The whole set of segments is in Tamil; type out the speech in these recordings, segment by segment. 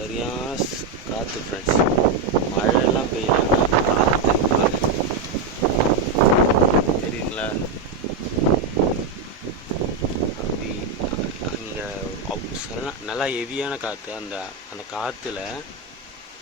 சரியான காற்று ஃப்ரெண்ட்ஸ் மழையெல்லாம் பெய்யலன்னா காற்று பாருங்க. தெரியுங்களா? அப்படி அங்கே நல்லா ஹெவியான காற்று அந்த அந்த காற்றுல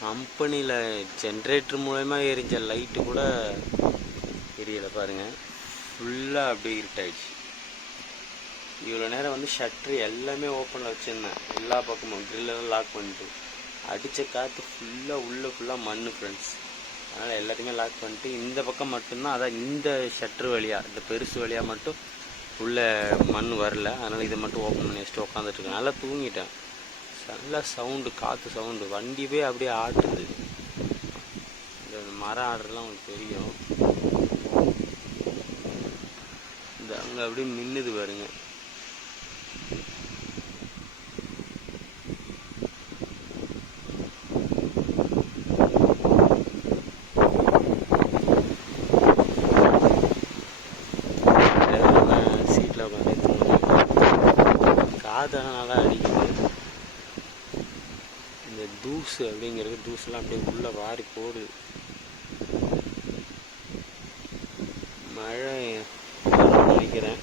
கம்பெனியில் ஜென்ரேட்டர் மூலயமா எரிஞ்ச லைட்டு கூட எரியலை பாருங்கள் ஃபுல்லாக அப்படியே இருட்டாயிடுச்சு. இவ்வளோ நேரம் வந்து ஷட்ரு எல்லாமே ஓப்பனில் வச்சுருந்தேன். எல்லா பக்கமும் க்ரில்லெல்லாம் லாக் பண்ணிட்டு. அடித்த காற்று ஃபுல்லாக உள்ளே ஃபுல்லாக மண் ஃப்ரெண்ட்ஸ் அதனால் எல்லாத்தையுமே லாக் பண்ணிட்டு இந்த பக்கம் மட்டும்தான் அதான் இந்த ஷட்ரு வழியாக இந்த பெருசு வழியாக மட்டும் உள்ளே மண் வரல. அதனால் இதை மட்டும் ஓப்பன் பண்ணி வச்சுட்டு உட்காந்துட்ருக்கேன் நல்லா தூங்கிட்டேன். நல்ல சவுண்டு காற்று சவுண்டு வண்டியவே அப்படியே ஆட்டுது. இந்த மரம் ஆடுறதுலாம் உங்களுக்கு தெரியும். இந்த அங்கே அப்படியே மின்னுது பாருங்க. காற்று நல்லா அடிக்குது. இந்த தூசு அப்படிங்கிறது தூசுலாம் அப்படியே உள்ளே வாரி போடுது. மழை நினைக்கிறேன்.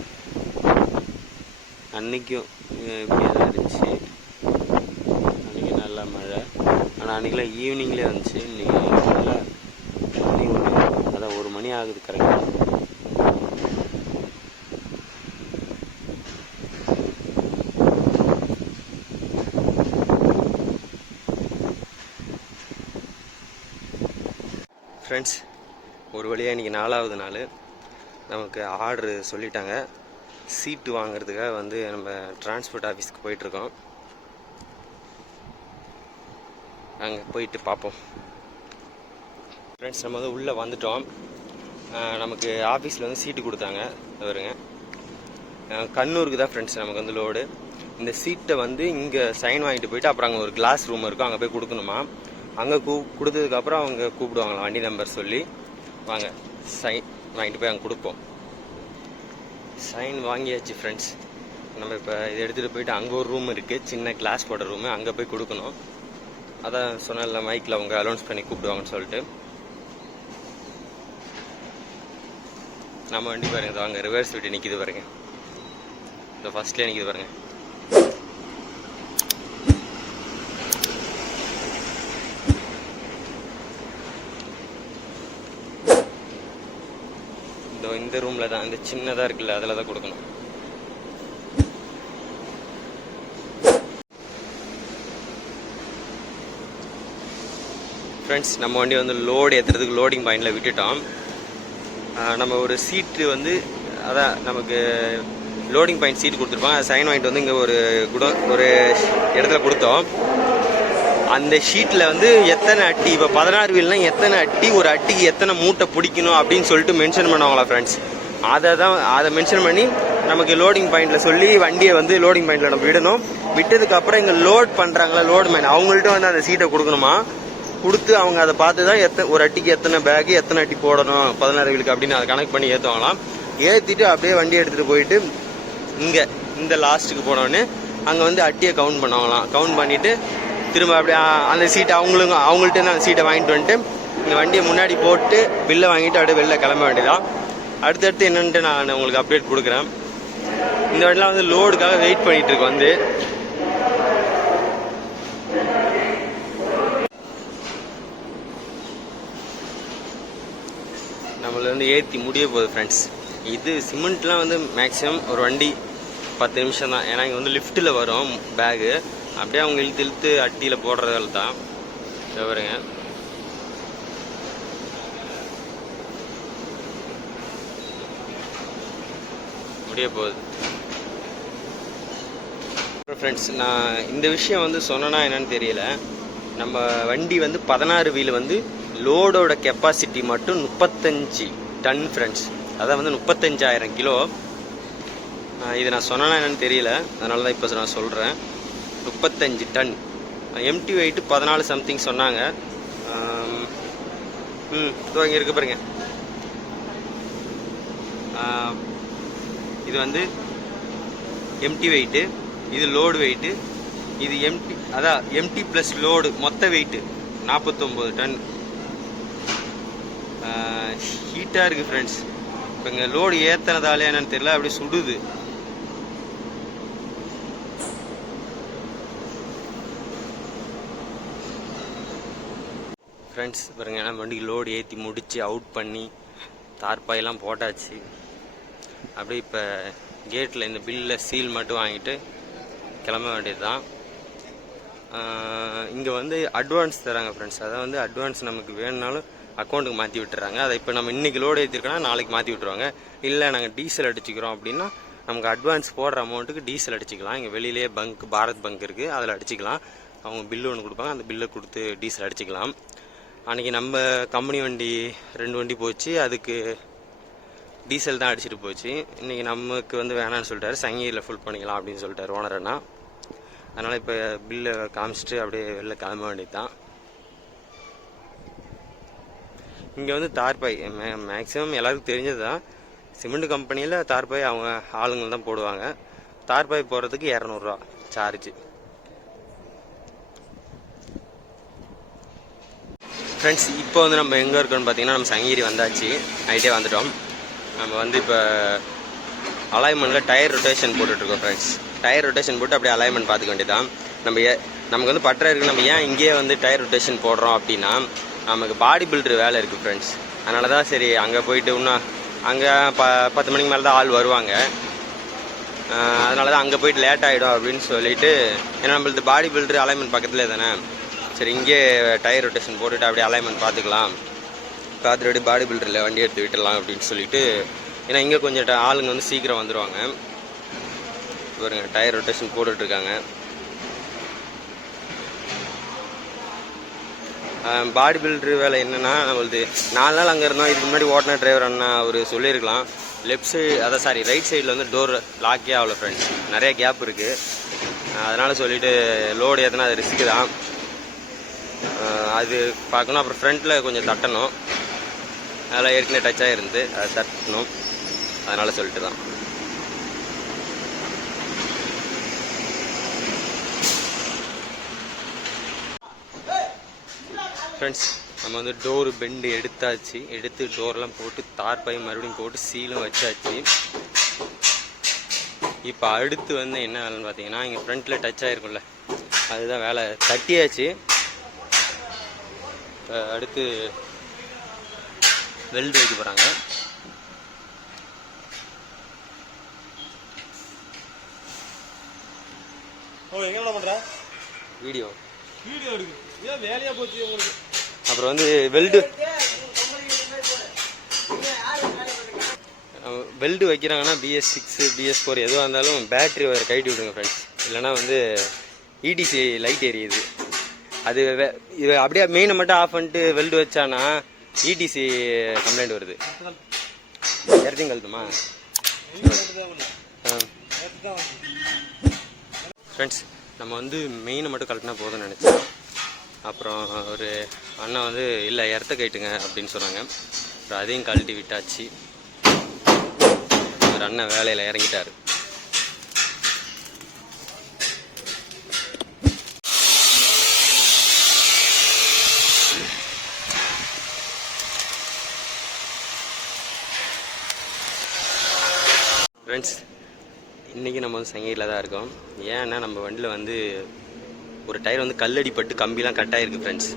அன்னைக்கும் இப்படியே தான் இருந்துச்சு. அன்றைக்கி நல்ல மழை. ஆனால் அன்றைக்கெலாம் ஈவினிங்லேயே வந்துச்சு. இன்றைக்கி நல்லா மணி ஒன்று. அதான் ஒரு மணி ஆகுது கரெக்டாக ஃப்ரெண்ட்ஸ் ஒரு வழியாக இன்றைக்கி நாலாவது நாள் நமக்கு ஆர்டரு சொல்லிட்டாங்க. சீட்டு வாங்குறதுக்காக வந்து நம்ம டிரான்ஸ்போர்ட் ஆஃபீஸ்க்கு போயிட்டுருக்கோம். அங்கே போயிட்டு பார்ப்போம். ஃப்ரெண்ட்ஸ் நம்ம வந்து உள்ளே வந்துட்டோம். நமக்கு ஆஃபீஸில் வந்து சீட்டு கொடுத்தாங்க. இதோ வருங்க கண்ணூருக்கு தான் ஃப்ரெண்ட்ஸ் நமக்கு வந்து லோடு இந்த சீட்டை வந்து இங்கே சைன் வாங்கிட்டு போயிட்டு அப்புறம் அங்கே ஒரு கிளாஸ் ரூம் இருக்கும். அங்கே போய் கொடுக்கணுமா? அங்கே கூ கொடுத்ததுக்கப்புறம் அவங்க கூப்பிடுவாங்களா வண்டி நம்பர் சொல்லி. வாங்க. சைன் வாங்கிட்டு போய் அங்கே கொடுப்போம். சைன் வாங்கியாச்சு ஃப்ரெண்ட்ஸ் நம்ம இப்போ இதை எடுத்துகிட்டு போயிட்டு அங்கே ஒரு ரூம் இருக்குது சின்ன கிளாஸ் போடுற ரூமு அங்கே போய் கொடுக்கணும். அதான் இல்லை மைக்கில் அவங்க அலௌன்ஸ் பண்ணி கூப்பிடுவாங்கன்னு சொல்லிட்டு. நம்ம வண்டி பாருங்க. வாங்க ரிவர்ஸ் விட்டு நிற்கிது பாருங்க. இந்த ஃபஸ்ட்லேயே நிற்கிது பாருங்கள் இந்த இந்த ரூமில் தான் இந்த சின்னதாக இருக்குல்ல அதில் தான் கொடுக்கணும். ஃப்ரெண்ட்ஸ் நம்ம வண்டி வந்து லோடு ஏற்றுறதுக்கு லோடிங் பாயிண்டில் விட்டுட்டோம். நம்ம ஒரு சீட்டு வந்து அதான் நமக்கு லோடிங் பாயிண்ட் சீட் கொடுத்துருப்பாங்க. சைன் வாங்கிட்டு வந்து இங்கே ஒரு குடோ ஒரு இடத்துல கொடுத்தோம். அந்த ஷீட்டில் வந்து எத்தனை அட்டி இப்போ பதினாறு வீல்னா எத்தனை அட்டி ஒரு அட்டிக்கு எத்தனை மூட்டை பிடிக்கணும் அப்படின்னு சொல்லிட்டு மென்ஷன் பண்ணுவாங்களா ஃப்ரெண்ட்ஸ் அதை தான் அதை மென்ஷன் பண்ணி நமக்கு லோடிங் பாயிண்டில் சொல்லி வண்டியை வந்து லோடிங் பாயிண்டில் நம்ம விடணும். விட்டதுக்கு அப்புறம் இங்கே லோட் பண்ணுறாங்களா லோட் மேன் அவங்கள்ட்ட வந்து அந்த சீட்டை கொடுக்கணுமா? கொடுத்து அவங்க அதை பார்த்து தான் எத்தனை ஒரு அட்டிக்கு எத்தனை பேக்கு எத்தனை அட்டி போடணும் பதினாறு வீலுக்கு அப்படின்னு அதை கணக்கு பண்ணி ஏற்றுவாங்களாம் ஏற்றிட்டு அப்படியே வண்டி எடுத்துகிட்டு போயிட்டு இங்கே இந்த லாஸ்ட்டுக்கு போனோடனே அங்கே வந்து அட்டியை கவுண்ட் பண்ணுவாங்களாம். கவுண்ட் பண்ணிவிட்டு திரும்ப அப்படியே அந்த சீட்டை அவங்களும் அவங்கள்ட்ட நான் சீட்டை வாங்கிட்டு வந்துட்டு இந்த வண்டியை முன்னாடி போட்டு பில்லை வாங்கிட்டு அப்படியே வெளில கிளம்ப வேண்டியதான் அடுத்தடுத்து என்னென்ட்டு நான் உங்களுக்கு அப்டேட் கொடுக்குறேன். இந்த வண்டிலாம் வந்து லோடுக்காக வெயிட் பண்ணிட்டு இருக்கு வந்து. நம்மளை வந்து ஏற்றி முடிய போகுது ஃப்ரெண்ட்ஸ் இது சிமெண்ட்லாம் வந்து மேக்ஸிமம் ஒரு வண்டி பத்து நிமிஷம் தான் ஏன்னா இங்கே வந்து லிஃப்ட்டில் வரும் பேகு அப்படியே அவங்க இழுத்து இழுத்து அட்டியில் போடுறதால தான். இதை பாருங்க. முடிய போகுது. ஃப்ரெண்ட்ஸ் நான் இந்த விஷயம் வந்து சொன்னனா என்னன்னு தெரியல. நம்ம வண்டி வந்து பதினாறு வீல் வந்து லோடோட கெப்பாசிட்டி மட்டும் முப்பத்தஞ்சு டன் ஃப்ரெண்ட்ஸ் அதான் வந்து முப்பத்தஞ்சாயிரம் கிலோ. இது நான் சொன்னனா என்னன்னு தெரியல. அதனால தான் இப்போ நான் சொல்கிறேன் முப்பத்தஞ்சு டன். எம்டி வெயிட்டு பதினாலு சம்திங் சொன்னாங்க. ம் இதோ இங்கே இருக்கு பாருங்க. இது வந்து எம்டி வெயிட்டு இது லோடு வெயிட்டு இது எம்டி அதான் எம்டி ப்ளஸ் லோடு மொத்த வெயிட்டு நாற்பத்தொம்போது டன். ஹீட்டாக இருக்குது ஃப்ரெண்ட்ஸ் இப்போ இங்கே லோடு ஏற்றினதாலே என்னென்னு தெரியல அப்படியே சுடுது. ஃப்ரெண்ட்ஸ் பாருங்க நம்ம வண்டிக்கு லோடு ஏற்றி முடித்து அவுட் பண்ணி தார்பாயெல்லாம் போட்டாச்சு. அப்படியே இப்போ கேட்டில் இந்த பில்லில் சீல் மட்டும் வாங்கிட்டு கிளம்ப வேண்டியது தான் இங்கே வந்து அட்வான்ஸ் தராங்க ஃப்ரெண்ட்ஸ் அதை வந்து அட்வான்ஸ் நமக்கு வேணும்னாலும் அக்கௌண்ட்டுக்கு மாற்றி விட்டுறாங்க. அதை இப்போ நம்ம இன்றைக்கி லோடு ஏற்றிருக்கோன்னா நாளைக்கு மாற்றி விட்டுருவாங்க. இல்லை நாங்கள் டீசல் அடிச்சுக்கிறோம் அப்படின்னா நமக்கு அட்வான்ஸ் போடுற அமௌண்ட்டுக்கு டீசல் அடிச்சுக்கலாம். இங்கே வெளியிலேயே பங்க் பாரத் பங்க் இருக்குது அதில் அடிச்சுக்கலாம். அவங்க பில்லு ஒன்று கொடுப்பாங்க. அந்த பில்லை கொடுத்து டீசல் அடிச்சுக்கலாம். அன்றைக்கி நம்ம கம்பெனி வண்டி ரெண்டு வண்டி போச்சு. அதுக்கு டீசல் தான் அடிச்சிட்டு போச்சு. இன்றைக்கி நமக்கு வந்து வேணான்னு சொல்லிட்டாரு. சங்கியில் ஃபுல் பண்ணிக்கலாம் அப்படின்னு சொல்லிட்டாரு ஓனர் அண்ணா. அதனால் இப்போ பில்லை காமிச்சிட்டு அப்படியே வெளில கிளம்ப வேண்டியது தான் இங்கே வந்து தார்பாய். மே மேக்ஸிமம் எல்லாருக்கும் தெரிஞ்சது தான் சிமெண்ட் கம்பெனியில் தார்பாய் அவங்க ஆளுங்கள் தான் போடுவாங்க. தார்பாய் போடுறதுக்கு இரநூறுவா சார்ஜ் ஃப்ரெண்ட்ஸ் இப்போ வந்து நம்ம எங்கே இருக்கோம்னு பார்த்தீங்கன்னா நம்ம சங்ககிரி வந்தாச்சு. நைட்டே வந்துட்டோம். நம்ம வந்து இப்போ அலைன்மெண்ட்டில் டயர் ரொட்டேஷன் போட்டுட்ருக்கோம் ஃப்ரெண்ட்ஸ் டயர் ரொட்டேஷன் போட்டு அப்படியே அலைன்மெண்ட் பார்த்துக்க வேண்டியதான் நம்ம ஏ நமக்கு வந்து பட்டறை இருக்குது நம்ம ஏன் இங்கேயே வந்து டயர் ரொட்டேஷன் போடுறோம் அப்படின்னா நமக்கு பாடி பில்டர் வேலை இருக்குது ஃப்ரெண்ட்ஸ் அதனால தான் சரி அங்கே போயிட்டு இன்னும் அங்கே ப பத்து மணிக்கு மேலே தான் ஆள் வருவாங்க. அதனால தான் அங்கே போயிட்டு லேட் ஆகிடும் அப்படின்னு சொல்லிட்டு ஏன்னா நம்மளது பாடி பில்டர் அலைன்மெண்ட் பக்கத்துலேயே தானே? சரி இங்கே டயர் ரொட்டேஷன் போட்டுட்டு அப்படியே அலைன்மெண்ட் பார்த்துக்கலாம். பார்த்துட்டு பாடி பில்டரில் வண்டி எடுத்து விட்டுடலாம் அப்படின்னு சொல்லிட்டு ஏன்னா இங்கே கொஞ்சம் ட- ஆளுங்க வந்து சீக்கிரம் வந்துடுவாங்க பாருங்க டயர் ரொட்டேஷன் போட்டுட்ருக்காங்க பாடி பில்டர் வேலை என்னென்னா நம்மளது நாலு நாள் அங்கே இருந்தோம். இதுக்கு முன்னாடி ஓட்டின டிரைவர் அண்ணா அவர் சொல்லியிருக்கலாம். லெஃப்ட் சைடு அதான் சாரி ரைட் சைடில் வந்து டோர் லாக்கே ஆகல ஃப்ரெண்ட்ஸ் நிறைய கேப் இருக்குது அதனால் சொல்லிவிட்டு லோடு ஏற்றினா அது ரிஸ்க்கு தான். அது பார்க்கணும். அப்புறம் ஃப்ரண்ட்டில் கொஞ்சம் தட்டணும். அதெல்லாம் ஏற்கனவே டச் ஆகிருந்து அதை தட்டணும். அதனால் சொல்லிட்டு தான். ஃப்ரெண்ட்ஸ் நம்ம வந்து டோரு பெண்டு எடுத்தாச்சு. எடுத்து டோர்லாம் போட்டு தார் பை மறுபடியும் போட்டு சீலும் வச்சாச்சு. இப்போ அடுத்து வந்து என்ன வேலைன்னு பார்த்தீங்கன்னா இங்கே ஃப்ரண்ட்டில் டச் ஆகிருக்கும்ல அதுதான் வேலை. தட்டியாச்சு. அடுத்து வெல்டு வைக்க போகிறாங்க ஓ எங்கடா பண்ற? வீடியோ. வீடியோ எடுக்கு. ஏன் வேலையா போச்சு உங்களுக்கு? அப்புறம் வந்து வெல்டு வெல்டு வைக்கிறாங்கன்னா பிஎஸ் சிக்ஸ் பிஎஸ் ஃபோர் எதுவாக இருந்தாலும் பேட்டரி ஒயர் கைட்டி விடுங்க ஃப்ரெண்ட்ஸ் இல்லைன்னா வந்து இடிசி லைட் எரியுது அது வே- இது அப்படியே மெயினை மட்டும் ஆஃப் பண்ணிட்டு வெல்டு வச்சானா இடிசி கம்ப்ளைண்ட் வருது. எர்த்திங் கழுத்துமா ஃப்ரெண்ட்ஸ் நம்ம வந்து மெயினை மட்டும் கழட்டினா போதும்னு நினச்சோம் அப்புறம் ஒரு அண்ணா வந்து இல்லை எர்த்த கைட்டுங்க அப்படின்னு சொன்னாங்க. அப்புறம் அதையும் கழட்டி விட்டாச்சு. ஒரு அண்ணன் வேலையில் இறங்கிட்டாரு. ஃப்ரெண்ட்ஸ் இன்றைக்கி நம்ம வந்து சங்ககிரியில் தான் இருக்கோம். ஏன்னா நம்ம வண்டியில் வந்து ஒரு டயர் வந்து கல்லடிப்பட்டு கம்பிலாம் கட் ஆகிருக்கு ஃப்ரெண்ட்ஸ்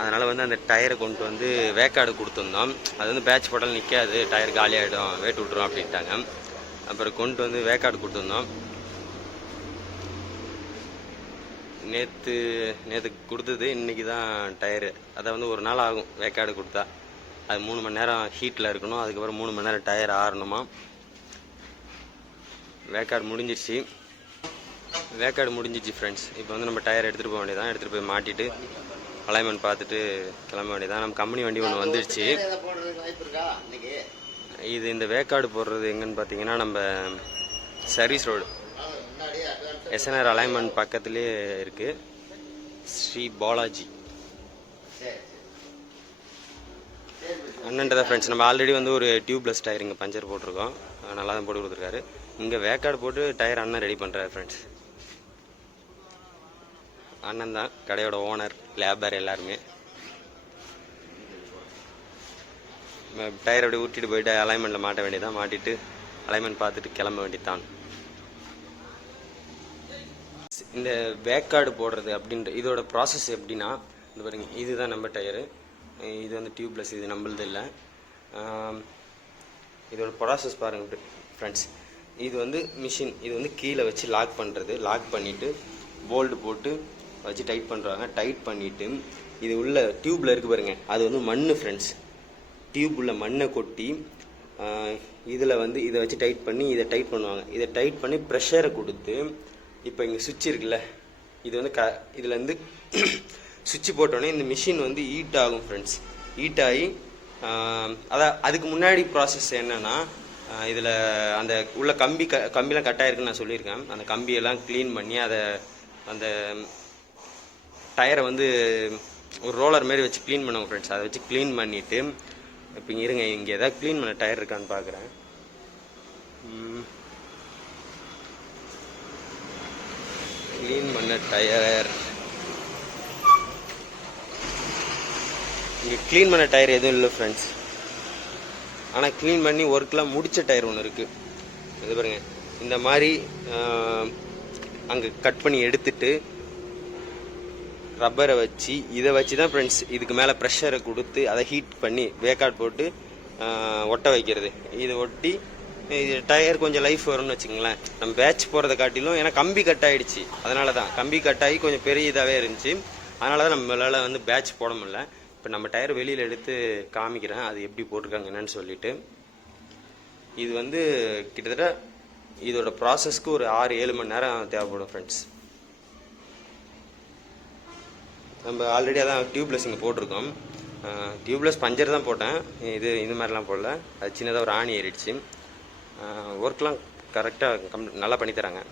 அதனால் வந்து அந்த டயரை கொண்டு வந்து வேக்காடு கொடுத்துருந்தோம். அது வந்து பேட்ச் போட்டாலும் நிற்காது டயர் காலியாகிடும் வேட்டு விட்ரும் அப்படின்ட்டாங்க. அப்புறம் கொண்டு வந்து வேக்காடு கொடுத்துருந்தோம். நேற்று நேற்று கொடுத்தது இன்றைக்கி தான் டயரு. அதை வந்து ஒரு நாள் ஆகும் வேக்காடு கொடுத்தா. அது மூணு மணி நேரம் ஹீட்டில் இருக்கணும். அதுக்கப்புறம் மூணு மணி நேரம் டயர் ஆறணுமா? வேக்காடு முடிஞ்சிடுச்சு வேக்காடு முடிஞ்சிச்சு ஃப்ரெண்ட்ஸ் இப்போ வந்து நம்ம டயர் எடுத்துகிட்டு போக வேண்டியதான் எடுத்துகிட்டு போய் மாட்டிட்டு அலைன்மெண்ட் பார்த்துட்டு கிளம்ப வேண்டியதான் நம்ம கம்பெனி வண்டி ஒன்று வந்துடுச்சு இது இந்த வேக்காடு போடுறது எங்கன்னு பார்த்தீங்கன்னா நம்ம சர்வீஸ் ரோடு எஸ்என்ஆர் அலைன்மெண்ட் பக்கத்துலேயே இருக்குது ஸ்ரீ பாலாஜி. அண்ணன்றதா ஃப்ரெண்ட்ஸ் நம்ம ஆல்ரெடி வந்து ஒரு டியூப்லெஸ் டயர் இங்கே பஞ்சர் போட்டிருக்கோம். நல்லா தான் போட்டு கொடுத்துருக்காரு. இங்கே வேக்காடு போட்டு டயர் அண்ணன் ரெடி பண்ணுறாரு ஃப்ரெண்ட்ஸ் அண்ணன் தான் கடையோட ஓனர் லேபர் எல்லாருமே. டயர் அப்படியே ஊட்டிட்டு போயிட்டு அலைன்மெண்ட்டில் மாட்ட வேண்டியதான் மாட்டிட்டு அலைன்மெண்ட் பார்த்துட்டு கிளம்ப வேண்டியதான் இந்த வேக்காடு போடுறது அப்படின்ற இதோட ப்ராசஸ் எப்படின்னா இந்த பாருங்க இதுதான் நம்ம டயரு இது வந்து டியூப்லெஸ் இது நம்மளது இல்லை. இதோட ப்ராசஸ் பாருங்க ஃப்ரெண்ட்ஸ் இது வந்து மிஷின் இது வந்து கீழே வச்சு லாக் பண்ணுறது லாக் பண்ணிவிட்டு போல்டு போட்டு வச்சு டைட் பண்ணுறாங்க டைட் பண்ணிவிட்டு இது உள்ள டியூப்பில் இருக்கு பாருங்க. அது வந்து மண் ஃப்ரெண்ட்ஸ் டியூப் உள்ள மண்ணை கொட்டி இதில் வந்து இதை வச்சு டைட் பண்ணி இதை டைட் பண்ணுவாங்க. இதை டைட் பண்ணி ப்ரெஷரை கொடுத்து இப்போ இங்கே சுவிட்ச் இருக்குல்ல இது வந்து க இதுலேருந்து சுவிட்ச் போட்டோடனே இந்த மிஷின் வந்து ஹீட் ஆகும் ஃப்ரெண்ட்ஸ் ஹீட் ஆகி அதான் அதுக்கு முன்னாடி ப்ராசஸ் என்னென்னா இதில் அந்த உள்ள கம்பி க கம்பிலாம் கட்டாயிருக்குன்னு நான் சொல்லியிருக்கேன். அந்த கம்பியெல்லாம் க்ளீன் பண்ணி அதை அந்த டயரை வந்து ஒரு ரோலர் மாதிரி வச்சு க்ளீன் பண்ணுவோம் ஃப்ரெண்ட்ஸ் அதை வச்சு க்ளீன் பண்ணிவிட்டு இப்போ இருங்க இங்கே எதாவது க்ளீன் பண்ண டயர் இருக்கான்னு பார்க்குறேன் க்ளீன் பண்ண டயர் இங்கே க்ளீன் பண்ண டயர் எதுவும் இல்லை ஃப்ரெண்ட்ஸ் ஆனால் க்ளீன் பண்ணி ஒர்க்கெலாம் முடித்த டயர் ஒன்று இருக்குது இது பாருங்க. இந்த மாதிரி அங்கே கட் பண்ணி எடுத்துட்டு ரப்பரை வச்சு இதை வச்சு தான் ஃப்ரெண்ட்ஸ் இதுக்கு மேலே ப்ரெஷரை கொடுத்து அதை ஹீட் பண்ணி வேக்காட் போட்டு ஒட்ட வைக்கிறது. இது ஒட்டி இது டயர் கொஞ்சம் லைஃப் வரும்னு வச்சுங்களேன் நம்ம பேட்ச் போகிறத காட்டிலும் ஏன்னா கம்பி கட் ஆகிடுச்சி அதனால தான் கம்பி கட் ஆகி கொஞ்சம் பெரிய இதாகவே இருந்துச்சு. அதனால தான் நம்மளால் வந்து பேட்ச் போட முடியல. இப்போ நம்ம டயர் வெளியில் எடுத்து காமிக்கிறேன். அது எப்படி போட்டிருக்காங்க என்னன்னு சொல்லிட்டு. இது வந்து கிட்டத்தட்ட இதோட ப்ராசஸ்க்கு ஒரு ஆறு ஏழு மணி நேரம் தேவைப்படும் ஃப்ரெண்ட்ஸ் நம்ம ஆல்ரெடி அதான் டியூப்லெஸ் இங்கே போட்டிருக்கோம். டியூப்லெஸ் பஞ்சர் தான் போட்டேன். இது இது மாதிரிலாம் போடல. அது சின்னதாக ஒரு ஆணி ஏறிடுச்சு. ஒர்க்லாம் கரெக்டாக கம் நல்லா பண்ணித்தராங்க